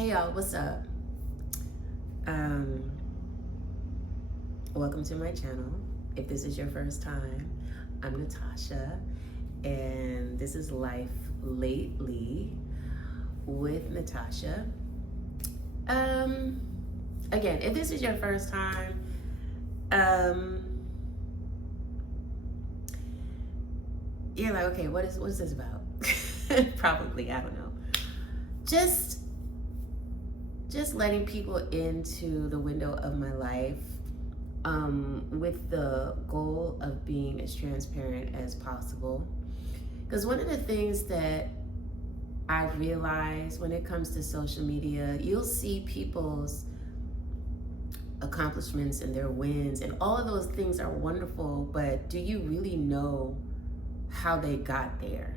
Hey y'all, what's up? Um, Welcome to my channel. If this is your first time, I'm Natasha, and this is Life Lately with Natasha. Um, Again, if this is your first time, you're like, okay, what is this about? Probably, I don't know. Just letting people into the window of my life, with the goal of being as transparent as possible. Because one of the things that I realize when it comes to social media, you'll see people's accomplishments and their wins, and all of those things are wonderful, but do you really know how they got there?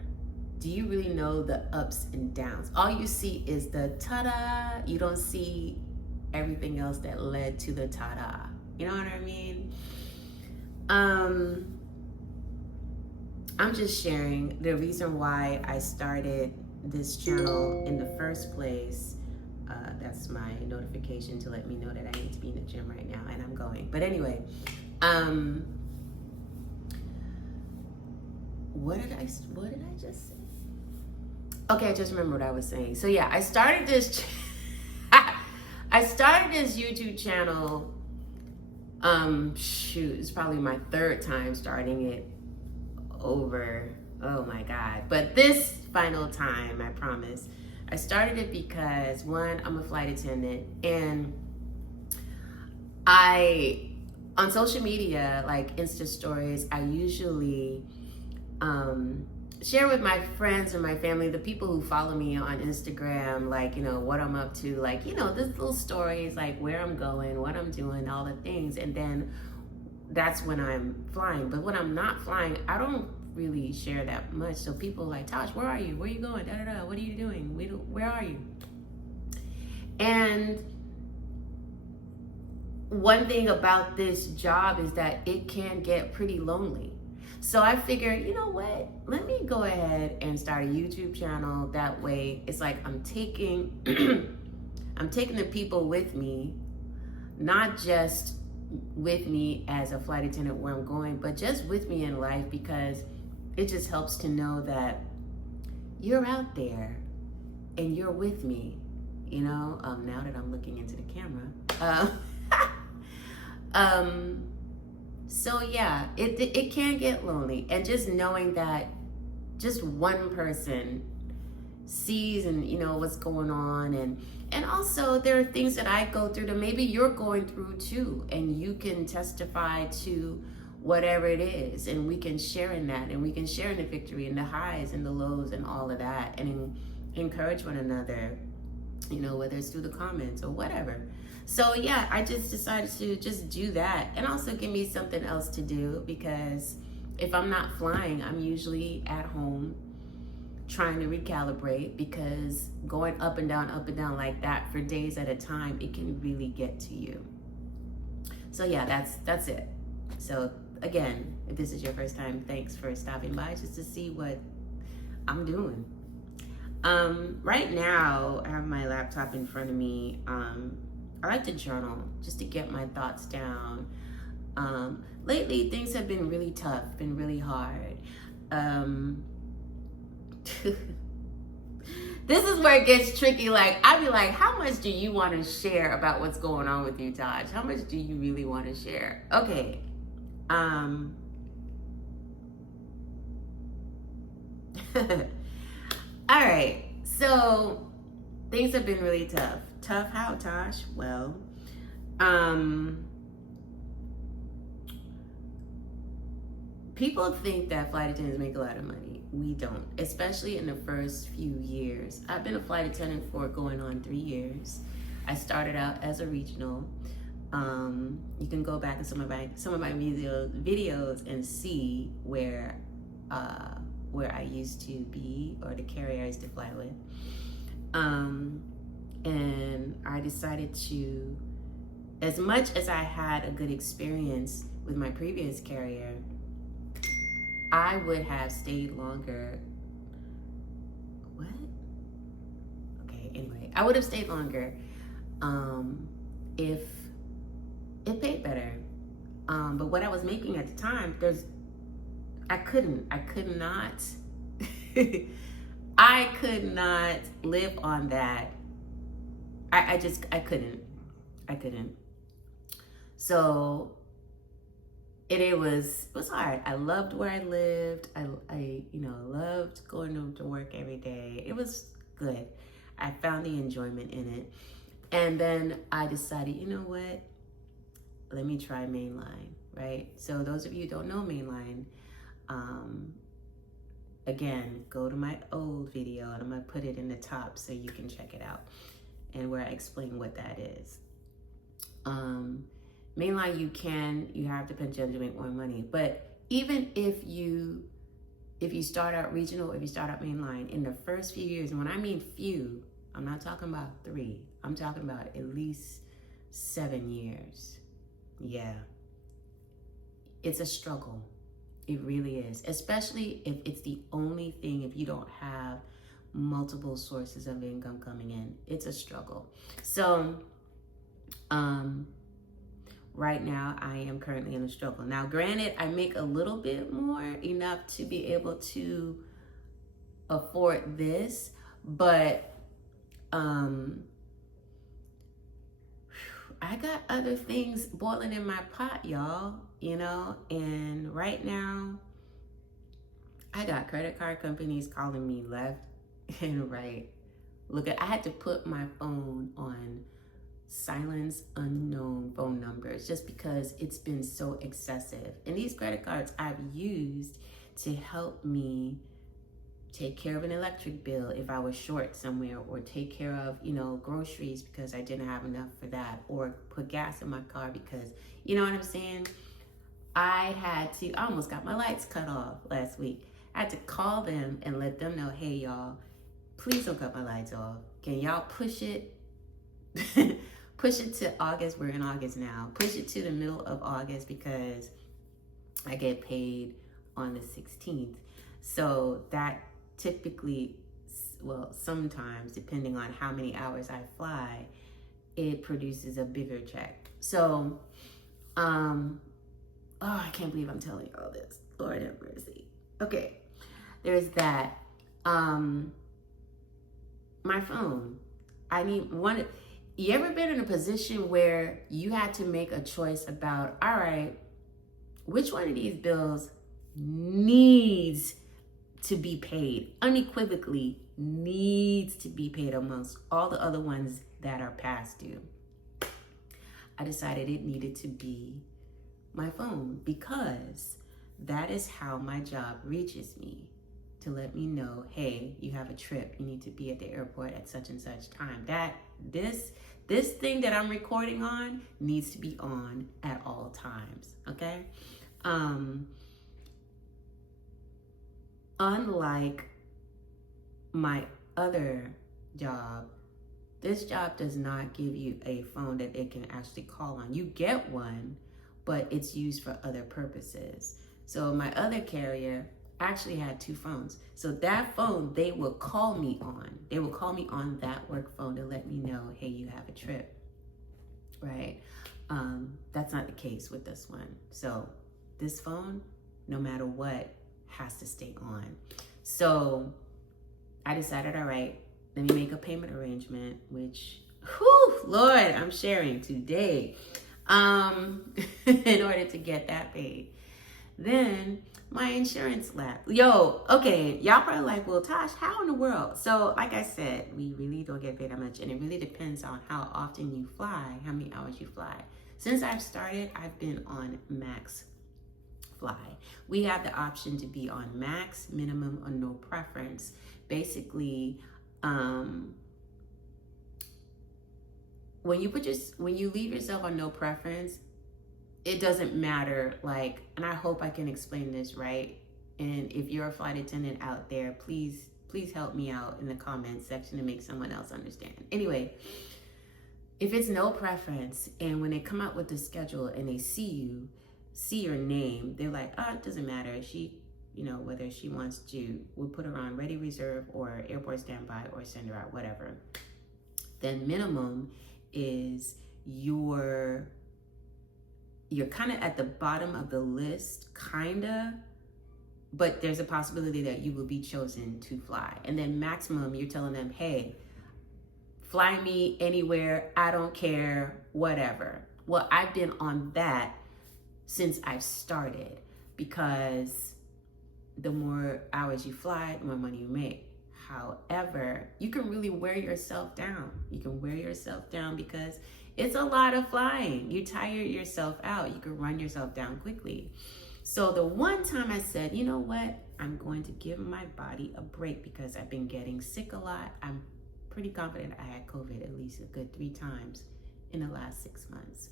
Do you really know the ups and downs? All you see is the ta-da. You don't see everything else that led to the ta-da. You know what I mean? I'm just sharing the reason why I started this channel in the first place. That's my notification to let me know that I need to be in the gym right now, and I'm going. But anyway, what did I just say? Okay, I just remember what I was saying. So yeah, I started this YouTube channel. It's probably my third time starting it over. Oh my God. But this final time, I promise, I started it because, one, I'm a flight attendant, and on social media, like Insta stories, I usually share with my friends and my family, the people who follow me on Instagram, like, what I'm up to, like, this little stories, like where I'm going, what I'm doing, all the things. And then that's when I'm flying. But when I'm not flying, I don't really share that much. So people are like, Tosh, where are you? Where are you going? Da, da, da. What are you doing? Where are you? And one thing about this job is that it can get pretty lonely. So I figured, you know what? Let me go ahead and start a YouTube channel. That way, it's like I'm taking the people with me, not just with me as a flight attendant where I'm going, but just with me in life, because it just helps to know that you're out there and you're with me. Now that I'm looking into the camera. So yeah, it can get lonely, and just knowing that just one person sees and what's going on, and also there are things that I go through that maybe you're going through too, and you can testify to whatever it is, and we can share in that, and we can share in the victory and the highs and the lows and all of that, and encourage one another, whether it's through the comments or whatever. So yeah, I just decided to just do that, and also give me something else to do, because if I'm not flying, I'm usually at home trying to recalibrate, because going up and down like that for days at a time, it can really get to you. So yeah, that's it. So again, if this is your first time, thanks for stopping by just to see what I'm doing. Right now, I have my laptop in front of me. I like to journal just to get my thoughts down. Lately, things have been really tough, been really hard. This is where it gets tricky. Like, I'd be like, how much do you want to share about what's going on with you, Taj? How much do you really want to share? Okay. All right. So things have been really tough. Tough how, Tosh? Well, people think that flight attendants make a lot of money. We don't, especially in the first few years. I've been a flight attendant for going on 3 years. I started out as a regional. You can go back to some of my videos and see where I used to be, or the carrier I used to fly with. And I decided to, as much as I had a good experience with my previous carrier, I would have stayed longer. What? Okay, anyway, I would have stayed longer if it paid better. But what I was making at the time, I could not, I could not live on that. I couldn't. So it was hard. I loved where I lived. I loved going to work every day. It was good. I found the enjoyment in it. And then I decided, you know what? Let me try Mainline, right? So those of you who don't know Mainline, again, go to my old video and I'm gonna put it in the top so you can check it out and where I explain what that is. Mainline, you have the potential to make more money, but even if you start out regional, if you start out Mainline, in the first few years, and when I mean few, I'm not talking about 3, I'm talking about at least 7 years. Yeah, it's a struggle. It really is, especially if it's the only thing, if you don't have multiple sources of income coming in, it's a struggle. So, right now I am currently in a struggle. Now, granted, I make a little bit more, enough to be able to afford this, but I got other things boiling in my pot, y'all, and right now I got credit card companies calling me left and right. Look, I had to put my phone on silence unknown phone numbers just because it's been so excessive. And these credit cards I've used to help me take care of an electric bill if I was short somewhere, or take care of, groceries because I didn't have enough for that, or put gas in my car because, you know what I'm saying? I almost got my lights cut off last week. I had to call them and let them know, hey y'all, please don't cut my lights off. Can y'all push it? Push it to August. We're in August now. Push it to the middle of August because I get paid on the 16th. So that typically, sometimes, depending on how many hours I fly, it produces a bigger check. So, I can't believe I'm telling you all this. Lord have mercy. Okay, there's that. My phone. I need one. You ever been in a position where you had to make a choice about, all right, which one of these bills needs to be paid, unequivocally needs to be paid amongst all the other ones that are past due? I decided it needed to be my phone because that is how my job reaches me, to let me know, hey, you have a trip, you need to be at the airport at such and such time. This thing that I'm recording on needs to be on at all times, okay? Unlike my other job, this job does not give you a phone that it can actually call on. You get one, but it's used for other purposes. So my other carrier actually had 2 phones. So that phone, they will call me on. They will call me on that work phone to let me know, hey, you have a trip, right? That's not the case with this one. So this phone, no matter what, has to stay on. So I decided, all right, let me make a payment arrangement, which, Lord, I'm sharing today, in order to get that paid. Then my insurance lapsed. Okay, y'all probably like, well, Tosh, how in the world? So like I said, we really don't get paid that much, and it really depends on how often you fly, how many hours you fly. Since I've started, I've been on Max Fly. We have the option to be on Max, Minimum, or No Preference. Basically, when you leave yourself on No Preference, it doesn't matter, and I hope I can explain this right. And if you're a flight attendant out there, please help me out in the comments section to make someone else understand. Anyway, if it's No Preference, and when they come out with the schedule and they see your name, they're like, it doesn't matter. She, whether she wants to, we'll put her on ready reserve or airport standby or send her out, whatever. then minimum is you're kind of at the bottom of the list, kinda, but there's a possibility that you will be chosen to fly. And then maximum, you're telling them, hey, fly me anywhere, I don't care, whatever. Well, I've been on that since I've started, because the more hours you fly, the more money you make. However, you can really wear yourself down. You can wear yourself down because it's a lot of flying. You tire yourself out. You can run yourself down quickly. So the one time I said, you know what? I'm going to give my body a break because I've been getting sick a lot. I'm pretty confident I had COVID at least a good 3 times in the last 6 months.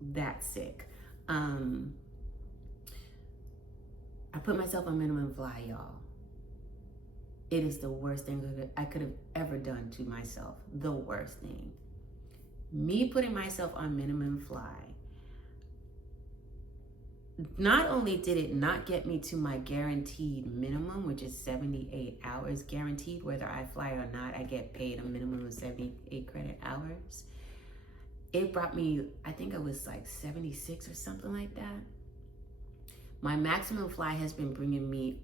That sick. I put myself on minimum fly, y'all. It is the worst thing I could have ever done to myself. The worst thing. Me putting myself on minimum fly, not only did it not get me to my guaranteed minimum, which is 78 hours guaranteed, whether I fly or not, I get paid a minimum of 78 credit hours. It brought me, I think it was like 76 or something like that. My maximum fly has been bringing me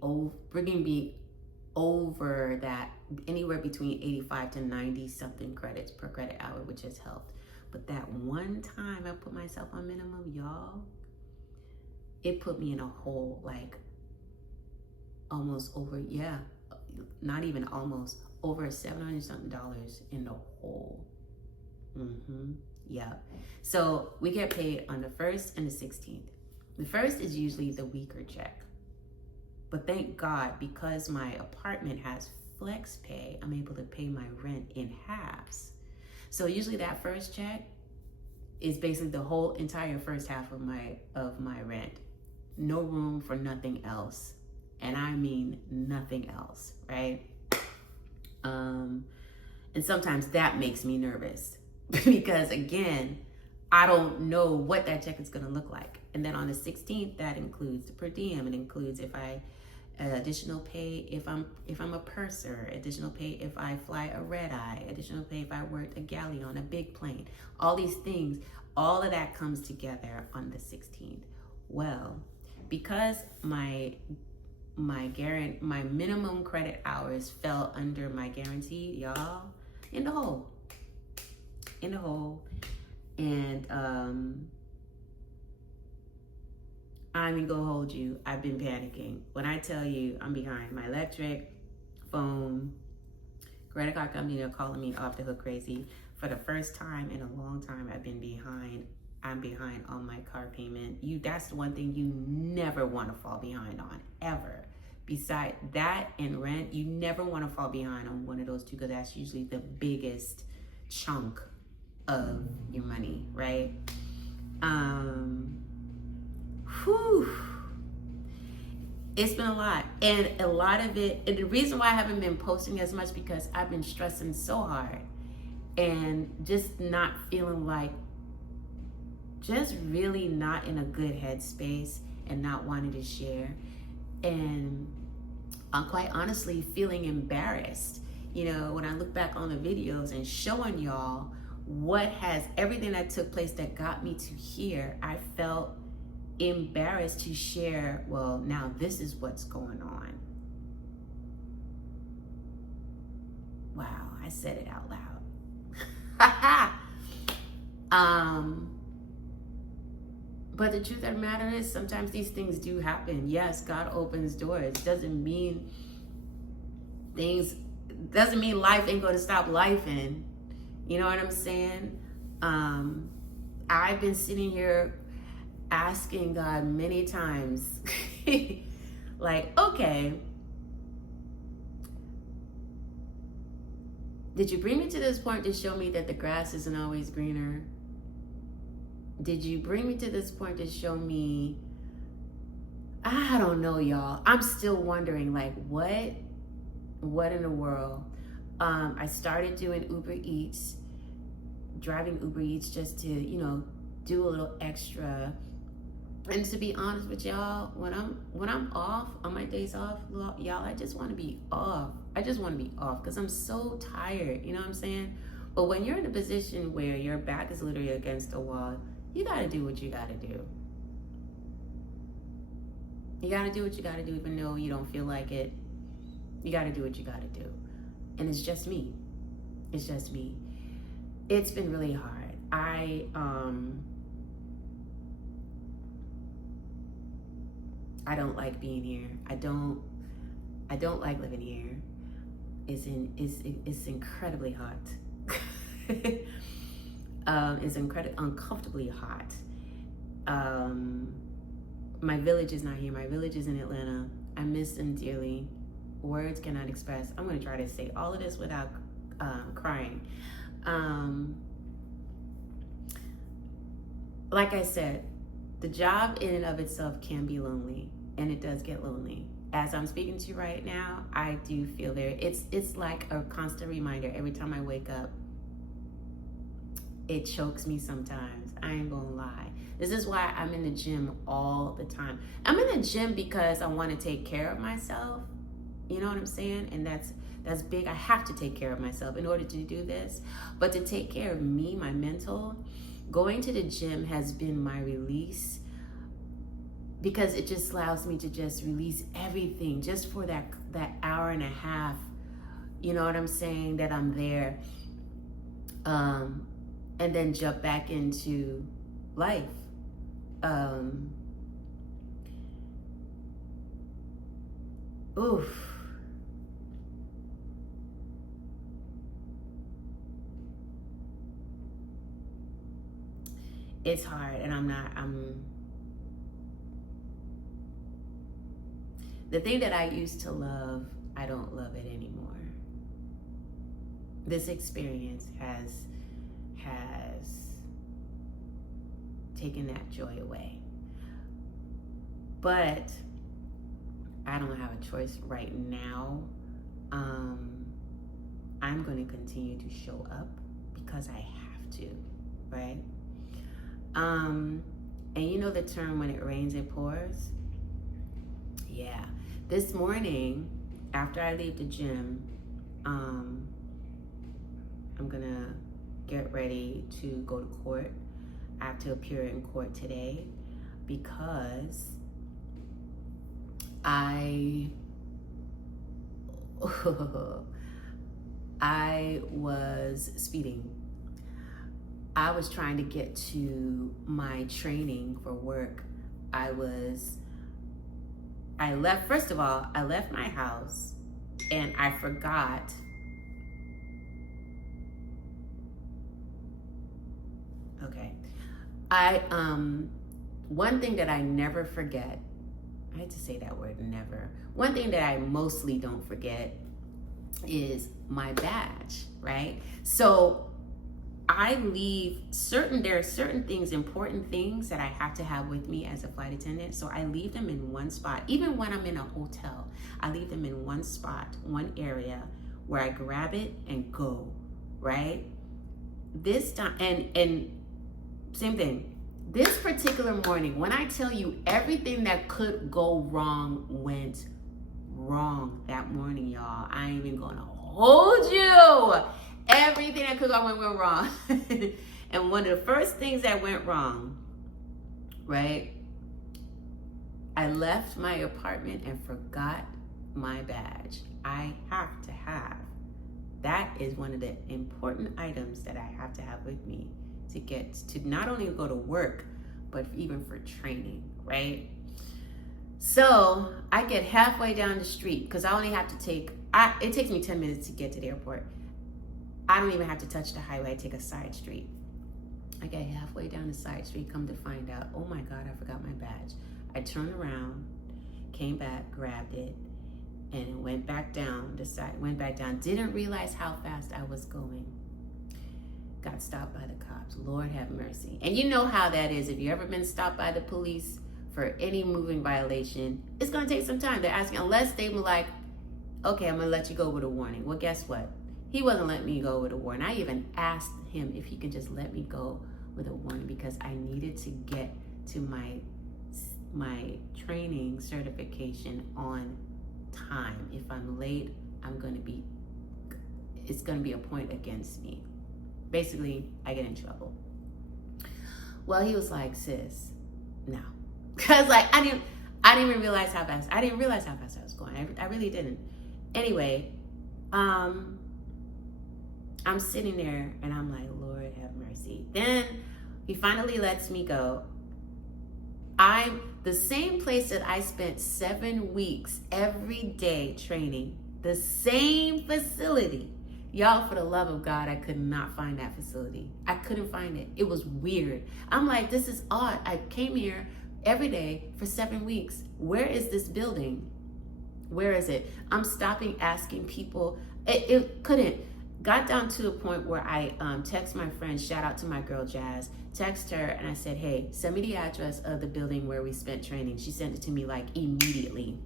over that, anywhere between 85 to 90 something credits per credit hour, which has helped. But that one time I put myself on minimum, y'all, it put me in a hole, like almost over, not even almost, over $700 something in the hole. Yeah. So we get paid on the 1st and the 16th. The 1st is usually the weaker check. But thank God, because my apartment has flex pay, I'm able to pay my rent in halves. So usually that first check is basically the whole entire first half of my rent. No room for nothing else. And I mean nothing else, right? And sometimes that makes me nervous because, again, I don't know what that check is going to look like. And then on the 16th, that includes the per diem. It includes if I additional pay if I'm a purser, additional pay if I fly a red eye, additional pay if I work a galley on a big plane. All these things, all of that comes together on the 16th. Well, because my minimum credit hours fell under my guarantee, y'all, in the hole. And I'm gonna go hold you. I've been panicking. When I tell you I'm behind, my electric, phone, credit card company are calling me off the hook crazy. For the first time in a long time, I've been behind. I'm behind on my car payment. That's the one thing you never want to fall behind on, ever. Beside that and rent, you never want to fall behind on one of those two, because that's usually the biggest chunk of your money, right? It's been a lot, and a lot of it, and the reason why I haven't been posting as much, because I've been stressing so hard and just not feeling like, just really not in a good headspace and not wanting to share. And I'm quite honestly feeling embarrassed, when I look back on the videos and showing y'all everything that took place that got me to here. I felt embarrassed to share, well, now this is what's going on. Wow, I said it out loud. But the truth of the matter is, sometimes these things do happen. Yes, God opens doors. Doesn't mean life ain't going to stop lifing. You know what I'm saying? I've been sitting here asking God many times, like, okay, did you bring me to this point to show me that the grass isn't always greener? Did you bring me to this point to show me, I don't know, y'all. I'm still wondering, like, what in the world? I started doing Uber Eats, driving Uber Eats just to, do a little extra. And to be honest with y'all, when I'm off, on my days off, y'all, I just want to be off. I just want to be off because I'm so tired. You know what I'm saying? But when you're in a position where your back is literally against the wall, you got to do what you got to do. You got to do what you got to do, even though you don't feel like it. You got to do what you got to do. And it's just me. It's just me. It's been really hard. I don't like being here. I don't like living here. It's incredibly hot. It's uncomfortably hot. My village is not here. My village is in Atlanta. I miss them dearly. Words cannot express. I'm going to try to say all of this without crying. Like I said, the job in and of itself can be lonely, and it does get lonely. As I'm speaking to you right now, I do feel it's like a constant reminder every time I wake up. It chokes me sometimes. I ain't gonna lie. This is why I'm in the gym all the time. I'm in the gym because I want to take care of myself. You know what I'm saying? And that's big. I have to take care of myself in order to do this. But to take care of me, my mental, going to the gym has been my release, because it just allows me to just release everything just for that hour and a half. You know what I'm saying? That I'm there. And then jump back into life. Oof. It's hard, and the thing that I used to love, I don't love it anymore. This experience has taken that joy away. But I don't have a choice right now. I'm going to continue to show up because I have to, right? And you know the term, when it rains, it pours? Yeah. This morning, after I leave the gym, I'm gonna get ready to go to court. I have to appear in court today because I was speeding. I was trying to get to my training for work. I left, first of all, I left my house and I forgot. Okay. One thing that I never forget, I hate to say that word, never. One thing that I mostly don't forget is my badge, right? So I leave there are certain things, important things that I have to have with me as a flight attendant. So I leave them in one spot. Even when I'm in a hotel, I leave them in one spot, one area where I grab it and go, right? This time, and same thing. This particular morning, when I tell you everything that could go wrong went wrong that morning, y'all. I ain't even gonna hold you. Everything that could go wrong went wrong. And one of the first things that went wrong, right? I left my apartment and forgot my badge. I have to have. That is one of the important items that I have to have with me to get to not only go to work, but even for training, right? So I get halfway down the street because I only have to it takes me 10 minutes to get to the airport. I don't even have to touch the highway. I take a side street. I get halfway down the side street, come to find out, oh my God, I forgot my badge. I turned around, came back, grabbed it, and went back down the side, didn't realize how fast I was going. Got stopped by the cops. Lord have mercy. And you know how that is. If you've ever been stopped by the police for any moving violation, it's going to take some time. They're asking, unless they were like, okay, I'm going to let you go with a warning. Well, guess what? He wasn't letting me go with a warning. I even asked him if he could just let me go with a warning because I needed to get to my training certification on time. If I'm late, it's going to be a point against me. Basically, I get in trouble. Well, he was like, sis, no. Because like I didn't even realize how fast I was going. I really didn't. Anyway, I'm sitting there and I'm like, Lord have mercy. Then he finally lets me go. I'm the same place that I spent 7 weeks every day training, the same facility. Y'all, for the love of God, I could not find that facility. I couldn't find it. It was weird. I'm like, this is odd. I came here every day for 7 weeks. Where is this building? Where is it? I'm stopping asking people. It couldn't. Got down to a point where I text my friend, shout out to my girl Jazz, text her and I said, hey, send me the address of the building where we spent training. She sent it to me like immediately.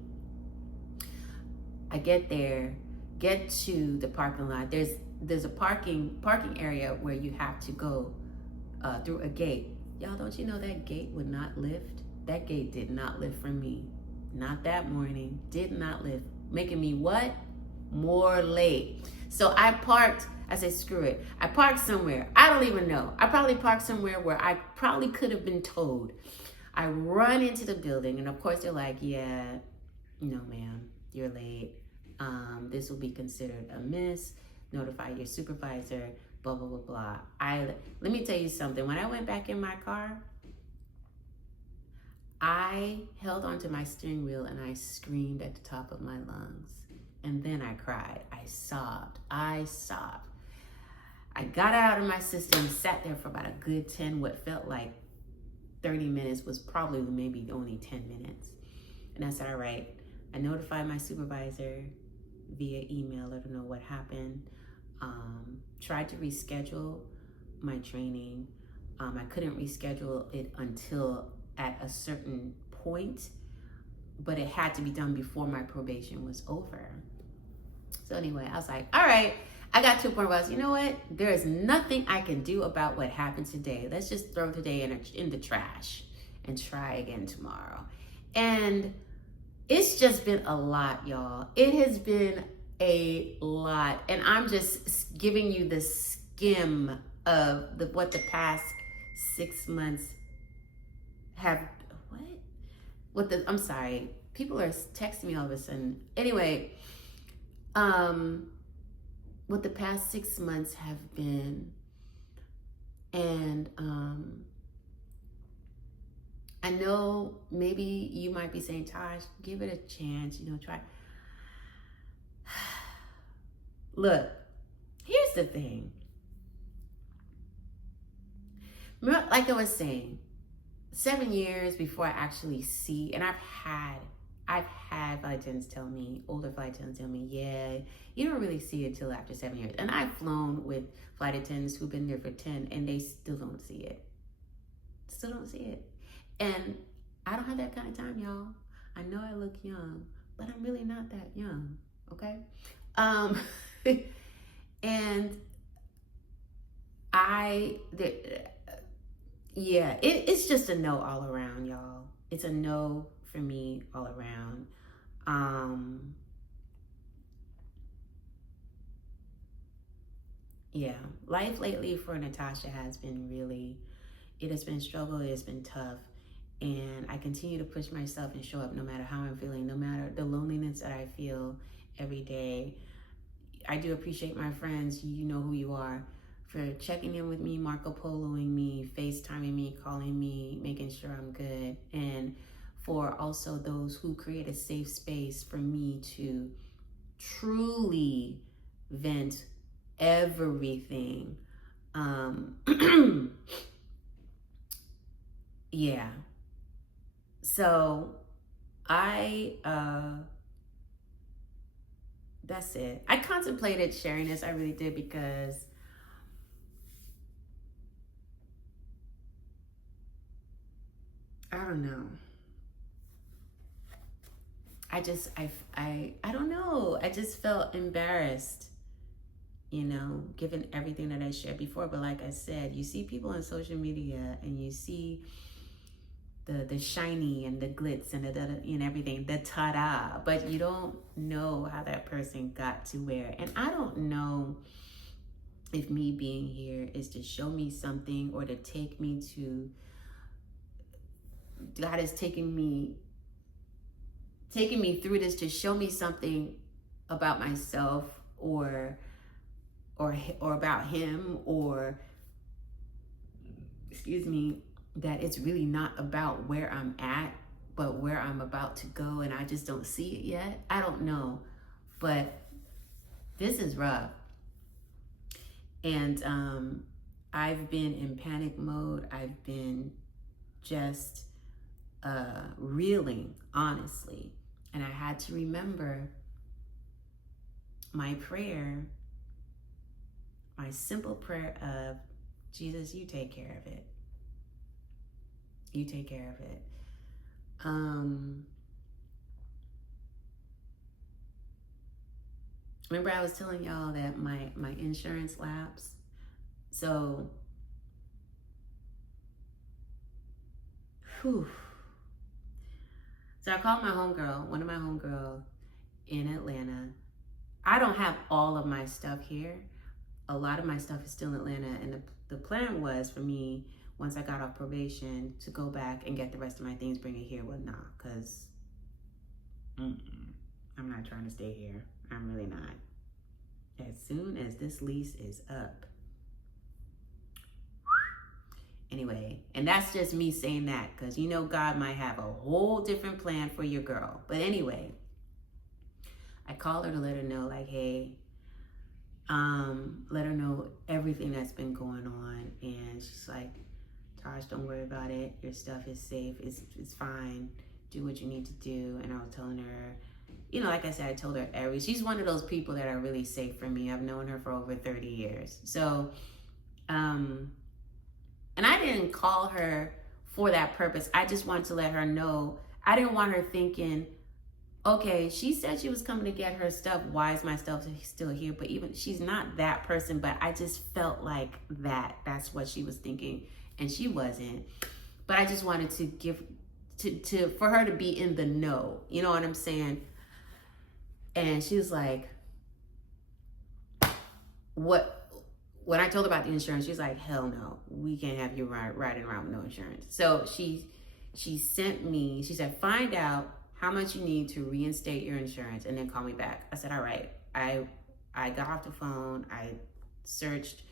I get there, get to the parking lot. There's a parking area where you have to go through a gate. Y'all, don't you know that gate would not lift? That gate did not lift for me. Not that morning, did not lift. Making me what? More late. So I parked, I said, screw it. I parked somewhere. I don't even know. I probably parked somewhere where I probably could have been towed. I run into the building and of course they're like, yeah, no ma'am, you're late. This will be considered a miss. Notify your supervisor, blah, blah, blah, blah. Let me tell you something. When I went back in my car, I held onto my steering wheel and I screamed at the top of my lungs. And then I cried. I sobbed. I got out of my system, sat there for about a good 10, what felt like 30 minutes was probably maybe only 10 minutes. And I said, all right. I notified my supervisor via email, let her know what happened. Tried to reschedule my training. I couldn't reschedule it until at a certain point, but it had to be done before my probation was over. So anyway, I was like, all right, I got to a point where I was, you know what? There is nothing I can do about what happened today. Let's just throw today in the trash and try again tomorrow. And it's just been a lot, y'all. It has been a lot. And I'm just giving you the skim of what the past 6 months have, I'm sorry. People are texting me all of a sudden. Anyway, what the past 6 months have been. And I know maybe you might be saying, Taj, give it a chance, try. Look, here's the thing. Remember, like I was saying, 7 years before I actually see, and I've had flight attendants tell me, older flight attendants tell me, yeah, you don't really see it till after 7 years. And I've flown with flight attendants who've been there for 10 and they still don't see it. Still don't see it. And I don't have that kind of time, y'all. I know I look young, but I'm really not that young, okay? And it's just a no all around, y'all. It's a no for me all around. Life lately for Natasha has been it has been struggle, it has been tough. And I continue to push myself and show up no matter how I'm feeling, no matter the loneliness that I feel every day. I do appreciate my friends, you know who you are, for checking in with me, Marco Poloing me, FaceTiming me, calling me, making sure I'm good. And for also those who create a safe space for me to truly vent everything. Yeah. So that's it. I contemplated sharing this, I really did, because I don't know. I don't know. I just felt embarrassed, given everything that I shared before. But like I said, you see people on social media and you see the shiny and the glitz and and everything, the ta-da, but you don't know how that person got to where. And I don't know if me being here is to show me something or to take me to, God is taking me through this to show me something about myself or about him, or excuse me, that it's really not about where I'm at, but where I'm about to go, and I just don't see it yet. I don't know, but this is rough. And I've been in panic mode. I've been just reeling, honestly. And I had to remember my prayer, my simple prayer of, Jesus, you take care of it. You take care of it. Remember I was telling y'all that my insurance lapsed? So, whew. So I called my homegirl, one of my homegirls in Atlanta. I don't have all of my stuff here. A lot of my stuff is still in Atlanta, and the plan was for me, once I got off probation, to go back and get the rest of my things, bring it here. Well, nah, because I'm not trying to stay here. I'm really not. As soon as this lease is up. Anyway, and that's just me saying that because you know God might have a whole different plan for your girl. But anyway, I called her to let her know, like, hey, let her know everything that's been going on. And she's like, Taj, don't worry about it. Your stuff is safe. It's fine. Do what you need to do. And I was telling her, you know, like I said, I told her she's one of those people that are really safe for me. I've known her for over 30 years. So, and I didn't call her for that purpose. I just wanted to let her know. I didn't want her thinking, okay, she said she was coming to get her stuff. Why is my stuff still here? But even she's not that person, but I just felt like that's what she was thinking, and she wasn't. But I just wanted to give for her to be in the know. You know what I'm saying? And she was like, what? When I told her about the insurance, she was like, hell no, we can't have you riding around with no insurance. So she sent me, she said, find out how much you need to reinstate your insurance and then call me back. I said, all right. I got off the phone. I searched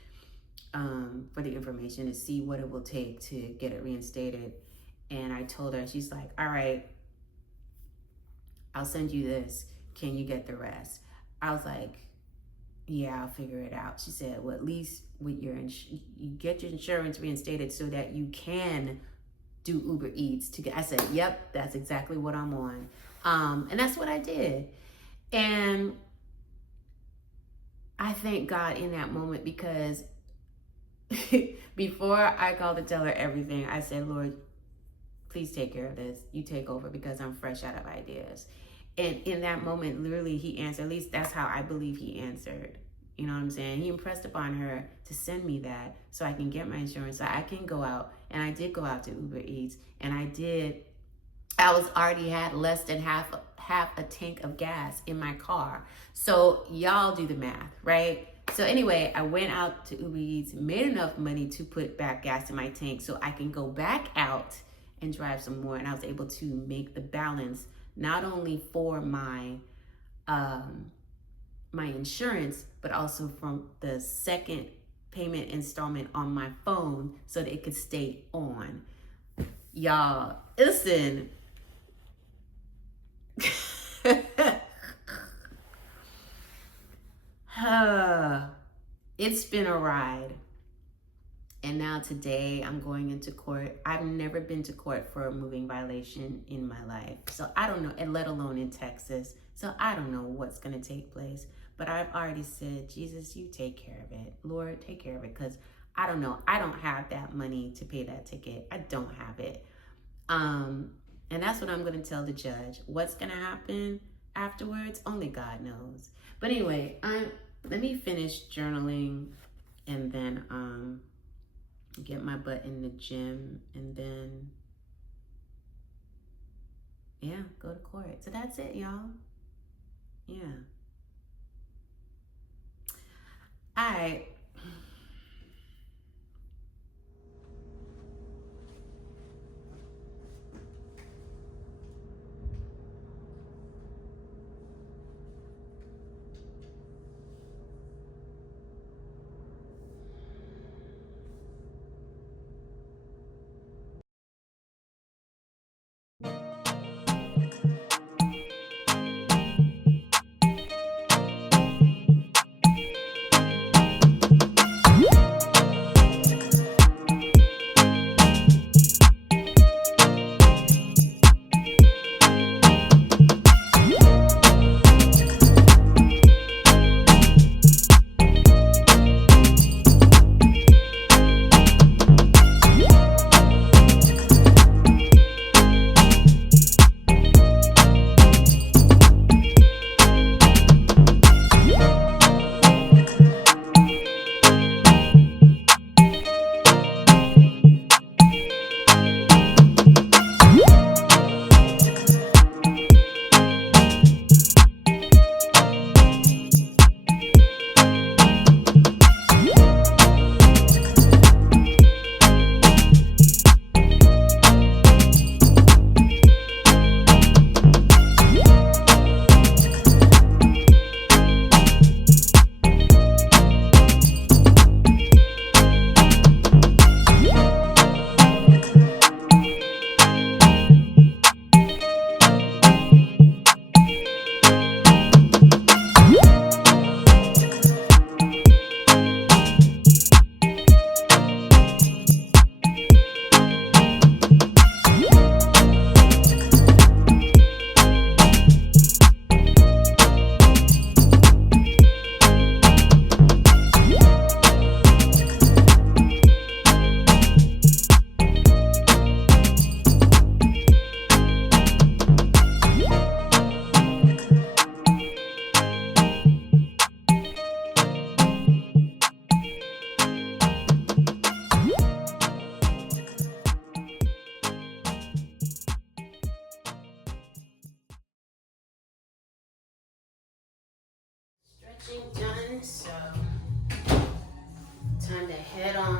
for the information to see what it will take to get it reinstated. And I told her, she's like, all right, I'll send you this. Can you get the rest? I was like, yeah, I'll figure it out. She said, well, at least with you get your insurance reinstated so that you can do Uber Eats. I said, yep, that's exactly what I'm on. And that's what I did. And I thank God in that moment because before I called to tell her everything, I said, Lord, please take care of this. You take over because I'm fresh out of ideas. And in that moment, literally, he answered. At least that's how I believe he answered. You know what I'm saying? He impressed upon her to send me that so I can get my insurance, so I can go out. And I did go out to Uber Eats. And I was already had less than half a tank of gas in my car. So y'all do the math, right? So anyway, I went out to Uber Eats, made enough money to put back gas in my tank so I can go back out and drive some more. And I was able to make the balance not only for my my insurance, but also from the second payment installment on my phone so that it could stay on. Y'all, listen. It's been a ride. And now today I'm going into court. I've never been to court for a moving violation in my life. So I don't know, and let alone in Texas. So I don't know what's going to take place. But I've already said, Jesus, you take care of it. Lord, take care of it. Because I don't know. I don't have that money to pay that ticket. I don't have it. And that's what I'm going to tell the judge. What's going to happen afterwards? Only God knows. But anyway, let me finish journaling and then get my butt in the gym and then, yeah, go to court. So that's it, y'all. Yeah. All right.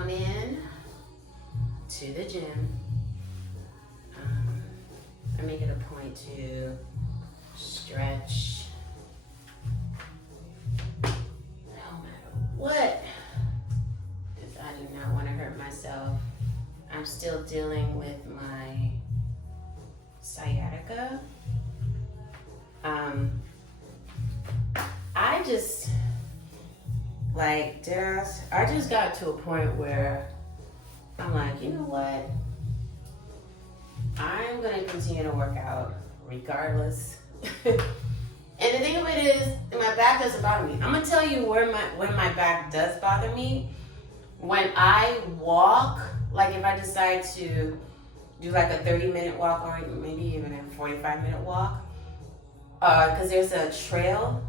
on in to the gym. I make it a point to stretch no matter what, because I do not want to hurt myself. I'm still dealing with my sciatica. I just got to a point where I'm like, you know what? I'm gonna continue to work out regardless. And the thing of it is, my back doesn't bother me. I'm gonna tell you when my back does bother me. When I walk, like if I decide to do like a 30-minute walk or maybe even a 45-minute walk, because there's a trail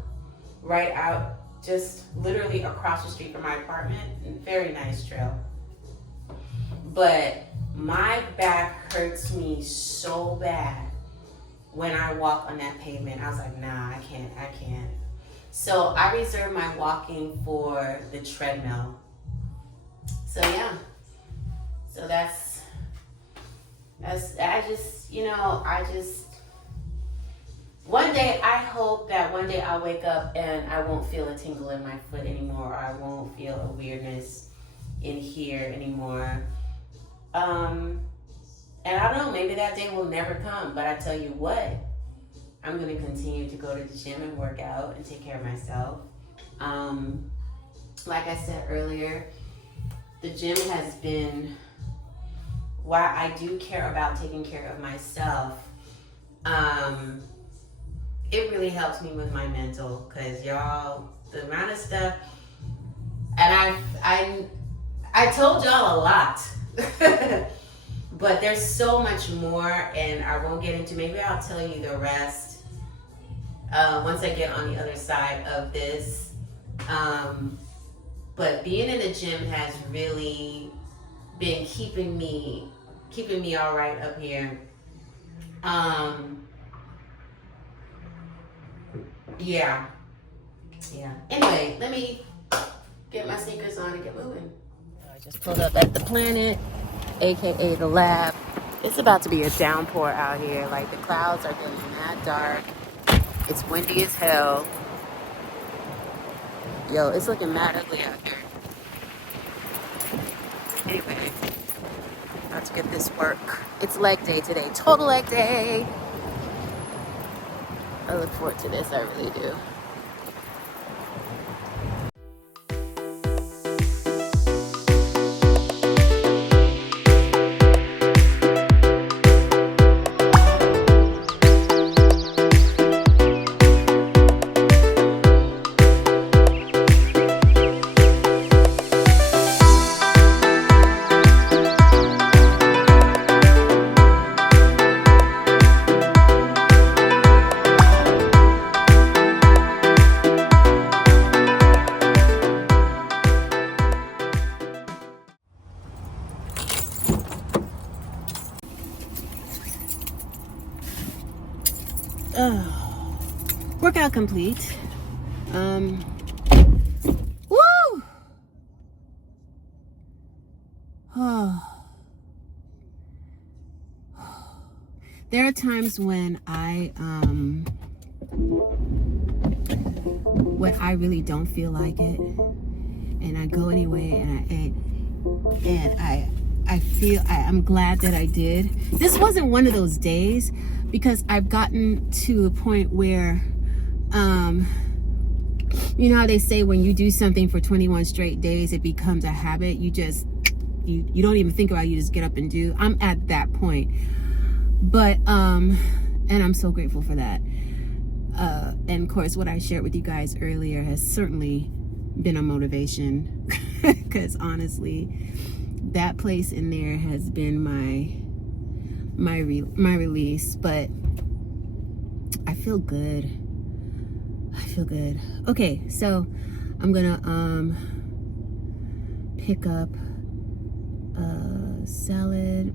right out, just literally across the street from my apartment. Very nice trail. But my back hurts me so bad when I walk on that pavement. I was like, nah, I can't. So I reserve my walking for the treadmill. So yeah. So one day, I hope that one day I'll wake up and I won't feel a tingle in my foot anymore, or I won't feel a weirdness in here anymore. And I don't know, maybe that day will never come, but I tell you what, I'm going to continue to go to the gym and work out and take care of myself. Like I said earlier, the gym has been, while I do care about taking care of myself, it really helps me with my mental, because y'all, the amount of stuff, and I told y'all a lot, but there's so much more, and I won't get into, maybe I'll tell you the rest once I get on the other side of this. But being in the gym has really been keeping me all right up here. Yeah. Anyway, let me get my sneakers on and get moving. I just pulled up at the Planet, aka the Lab. It's about to be a downpour out here. Like, the clouds are getting mad dark. It's windy as hell. Yo, it's looking mad ugly out here. Anyway, about to get this work. It's leg day today. Total leg day. I look forward to this, I really do. Workout complete. Woo! There are times when I really don't feel like it, and I go anyway, and I'm glad that I did. This wasn't one of those days, because I've gotten to a point where, you know how they say when you do something for 21 straight days, it becomes a habit. You don't even think about it, you just get up and do. I'm at that point. But, and I'm so grateful for that. And of course, what I shared with you guys earlier has certainly been a motivation, because honestly, that place in there has been my release. But I feel good. Okay, so I'm gonna pick up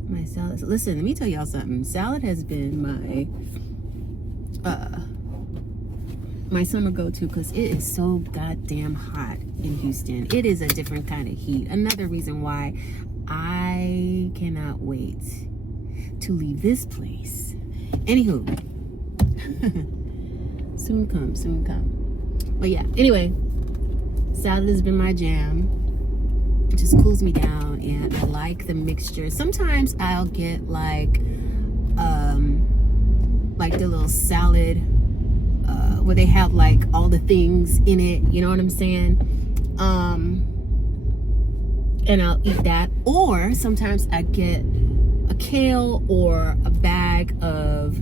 my salad. Listen, let me tell y'all something. Salad has been my summer go-to because it is so goddamn hot in Houston. It is a different kind of heat. Another reason why I cannot wait to leave this place. Anywho, soon come. But yeah, anyway, salad has been my jam. It just cools me down, and I like the mixture. Sometimes I'll get like the little salad where they have like all the things in it, you know what I'm saying? And I'll eat that. Or sometimes I get a kale or a bag of,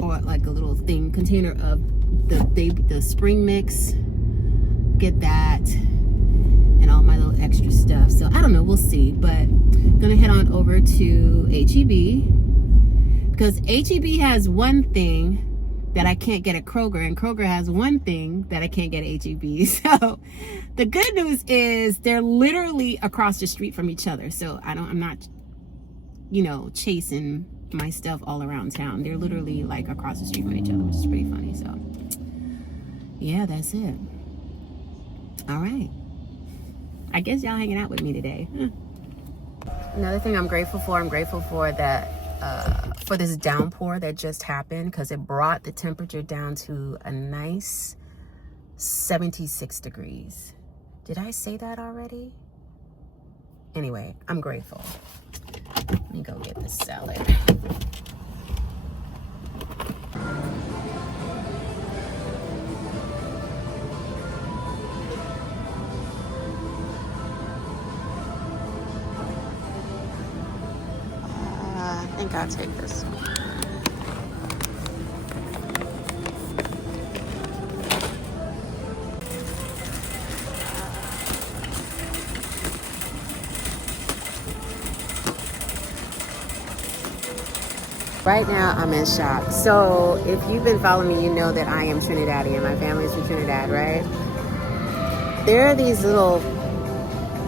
or like a little container of the spring mix. Get that and all my little extra stuff. So I don't know, we'll see. But I'm gonna head on over to HEB, because HEB has one thing that I can't get at Kroger, and Kroger has one thing that I can't get at HEB. So the good news is they're literally across the street from each other. So I'm not, you know, chasing my stuff all around town. They're literally like across the street from each other, which is pretty funny. So yeah, that's it. All right. I guess y'all hanging out with me today. Another thing I'm grateful for that for this downpour that just happened, because it brought the temperature down to a nice 76 degrees. Did I say that already? Anyway, I'm grateful. Let me go get this salad. I think I'll take this one. Right now, I'm in shock. So, if you've been following me, you know that I am Trinidadian. My family's from Trinidad, right? There are these little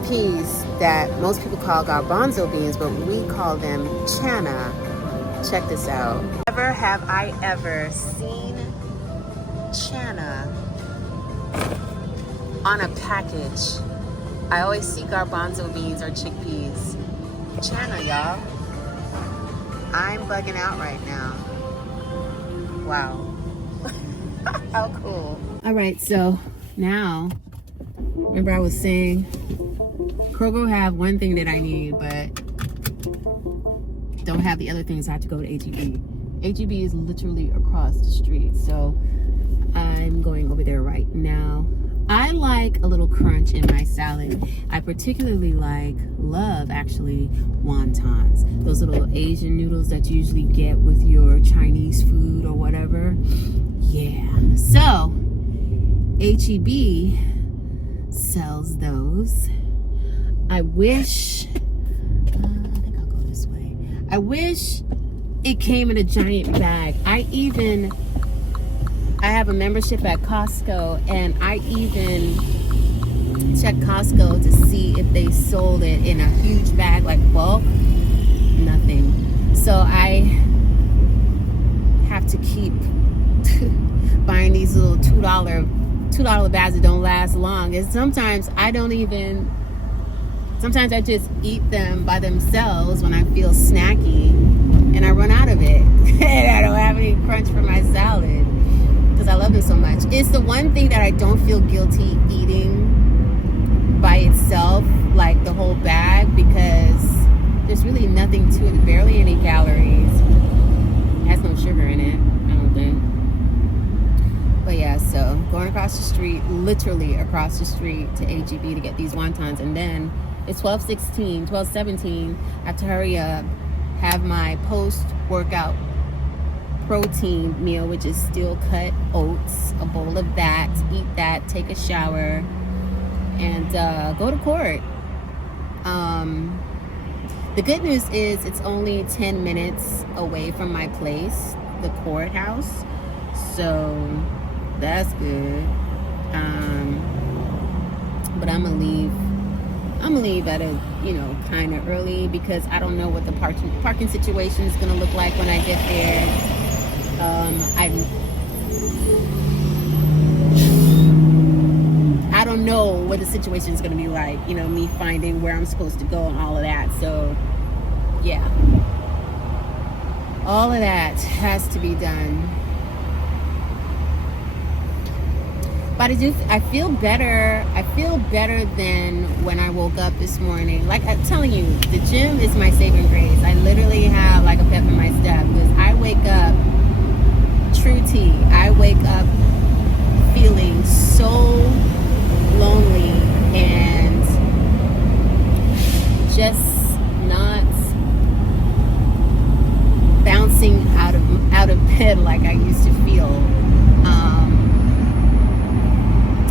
peas that most people call garbanzo beans, but we call them chana. Check this out. Never have I ever seen chana on a package. I always see garbanzo beans or chickpeas. Chana, y'all. I'm bugging out right now. Wow. How cool. All right, so now, remember I was saying Kroger have one thing that I need, but don't have the other things. I have to go to HEB. HEB is literally across the street, so I'm going over there right now. I like a little crunch in my salad. I particularly love actually wontons. Those little Asian noodles that you usually get with your Chinese food or whatever. Yeah. So, HEB sells those. I wish, I think I'll go this way. I wish it came in a giant bag. I have a membership at Costco, and I even checked Costco to see if they sold it in a huge bag, like bulk. Nothing. So I have to keep buying these little $2 bags that don't last long. And sometimes I just eat them by themselves when I feel snacky, and I run out of it. And I don't have any crunch for my salad, because I love it so much. It's the one thing that I don't feel guilty eating by itself, like the whole bag, because there's really nothing to it, barely any calories. It has no sugar in it, I don't think. But yeah, so going across the street, literally across the street to HEB to get these wontons, and then it's 12:17. I have to hurry up, have my post-workout protein meal, which is steel cut oats, a bowl of that, eat that, take a shower, and go to court. The good news is it's only 10 minutes away from my place, the courthouse, so that's good. But I'm gonna leave at a, kind of early, because I don't know what the parking situation is gonna look like when I get there. I don't know what the situation is going to be like, you know, me finding where I'm supposed to go and all of that. So yeah, all of that has to be done. But I feel better. I feel better than when I woke up this morning. Like I'm telling you, the gym is my saving grace. I literally have like a pep in my step because I wake up, true tea, I wake up feeling so lonely and just not bouncing out of bed like I used to feel.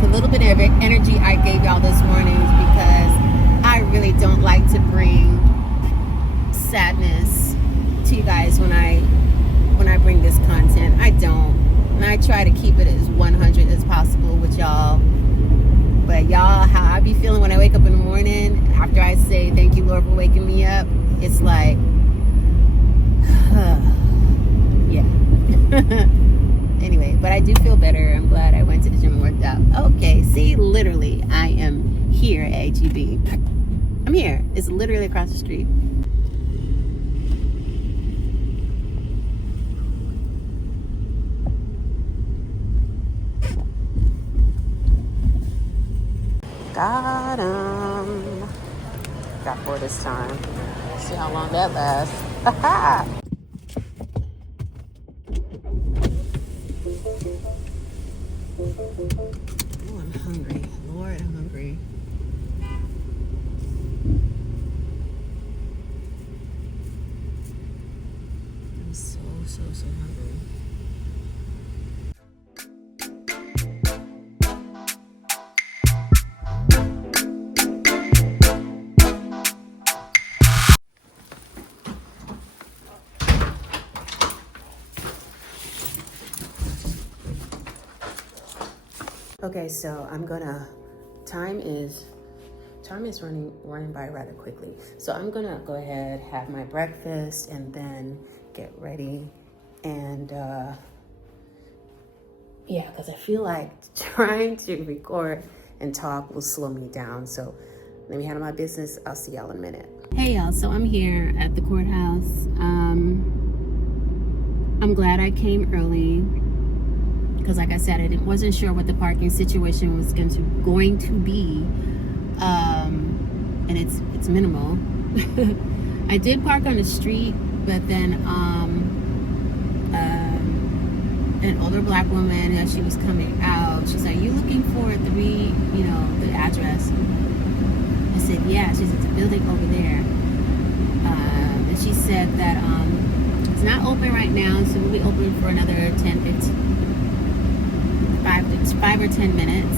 A little bit of energy I gave y'all this morning because I really don't like to bring sadness to you guys when I bring this content. I don't, and I try to keep it as 100 as possible with y'all. But y'all, how I be feeling when I wake up in the morning after I say thank you, Lord, for waking me up, it's like yeah. Anyway, but I do feel better. I'm glad I went to the gym and worked out. Okay, see, literally, I am here at HEB. I'm here. It's literally across the street. Got him. Got 4 this time. See how long that lasts. Oh, I'm hungry. Lord, I'm hungry. I'm so hungry. Okay, so time is running by rather quickly. So I'm gonna go ahead, have my breakfast, and then get ready. And yeah, because I feel like trying to record and talk will slow me down. So let me handle my business. I'll see y'all in a minute. Hey y'all, so I'm here at the courthouse. I'm glad I came early, because like I said, I wasn't sure what the parking situation was going to be, and it's minimal. I did park on the street, but then an older black woman, as she was coming out, she's like, "You looking for the address?" I said, "Yeah." She said, "It's a building over there," and she said that it's not open right now, so we'll be open for another 5 or 10 minutes.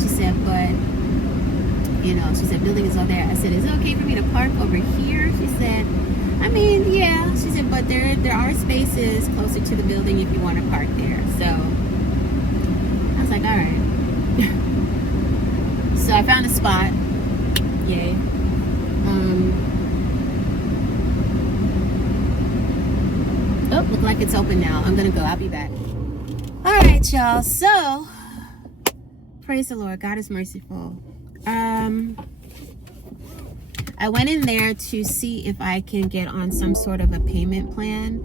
She said, but she said building is over there. I said, is it okay for me to park over here? She said, I mean, yeah. She said, but there are spaces closer to the building if you want to park there. So I was like, all right. So I found a spot. Yay. Oh, look like it's open now. I'm gonna go. I'll be back. All right, y'all. So praise the Lord. God is merciful. I went in there to see if I can get on some sort of a payment plan.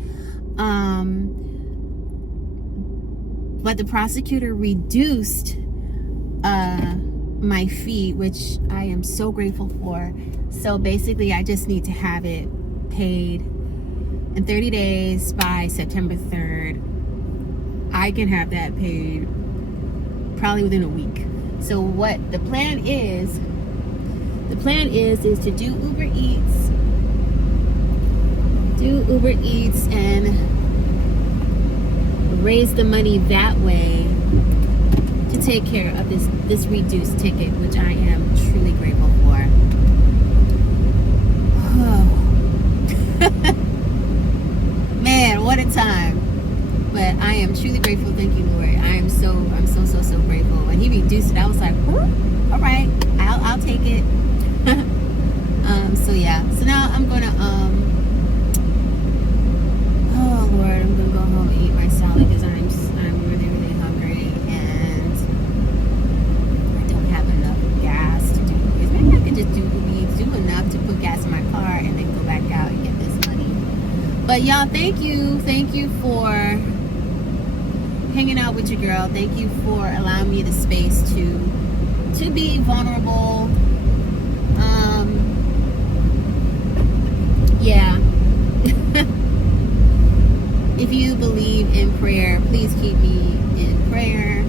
But the prosecutor reduced my fee, which I am so grateful for. So basically, I just need to have it paid in 30 days by September 3rd. I can have that paid probably within a week. So what the plan is to do Uber Eats and raise the money that way to take care of this reduced ticket, which I am truly grateful for. Man, what a time. But I am truly grateful. Thank you, Lord. I'm so grateful. When he reduced it, I was like, all right, I'll take it. So yeah. So now I'm gonna oh Lord, I'm gonna go home and eat my salad because I'm really hungry, and I don't have But y'all, thank you for hanging out with your girl. Thank you for allowing me the space to be vulnerable. Yeah. If you believe in prayer, please keep me in prayer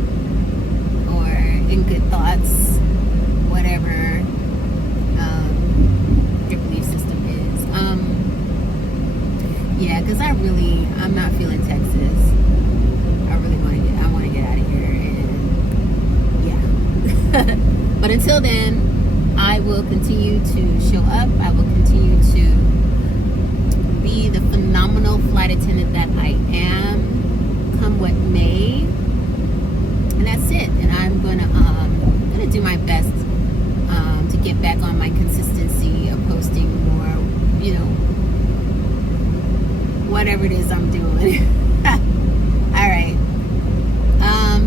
or in good thoughts, whatever your belief system is. Yeah, because I'm not feeling Texas. I want to get out of here, and yeah. But until then, I will continue to show up. I will continue to be the phenomenal flight attendant that I am, come what may. And that's it. And I'm gonna do my best to get back on my consistency of posting more, whatever it is I'm doing. All right.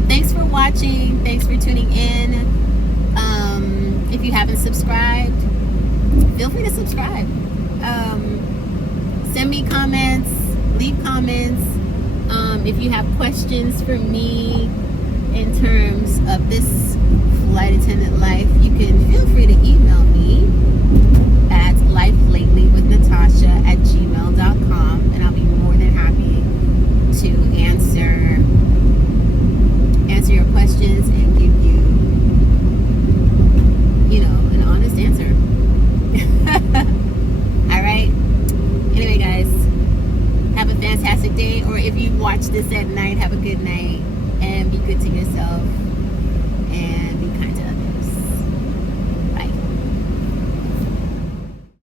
Thanks for watching. Thanks for tuning in. If you haven't subscribed, feel free to subscribe. Send me comments, leave comments. If you have questions for me in terms of this flight attendant life, you can feel free to email me at lifelately.with.natasha@gmail.com, and I'll be more than happy to answer your questions and give you, an honest answer. All right. Anyway, guys, have a fantastic day, or if you watch this at night, have a good night, and be good to yourself and be kind to others.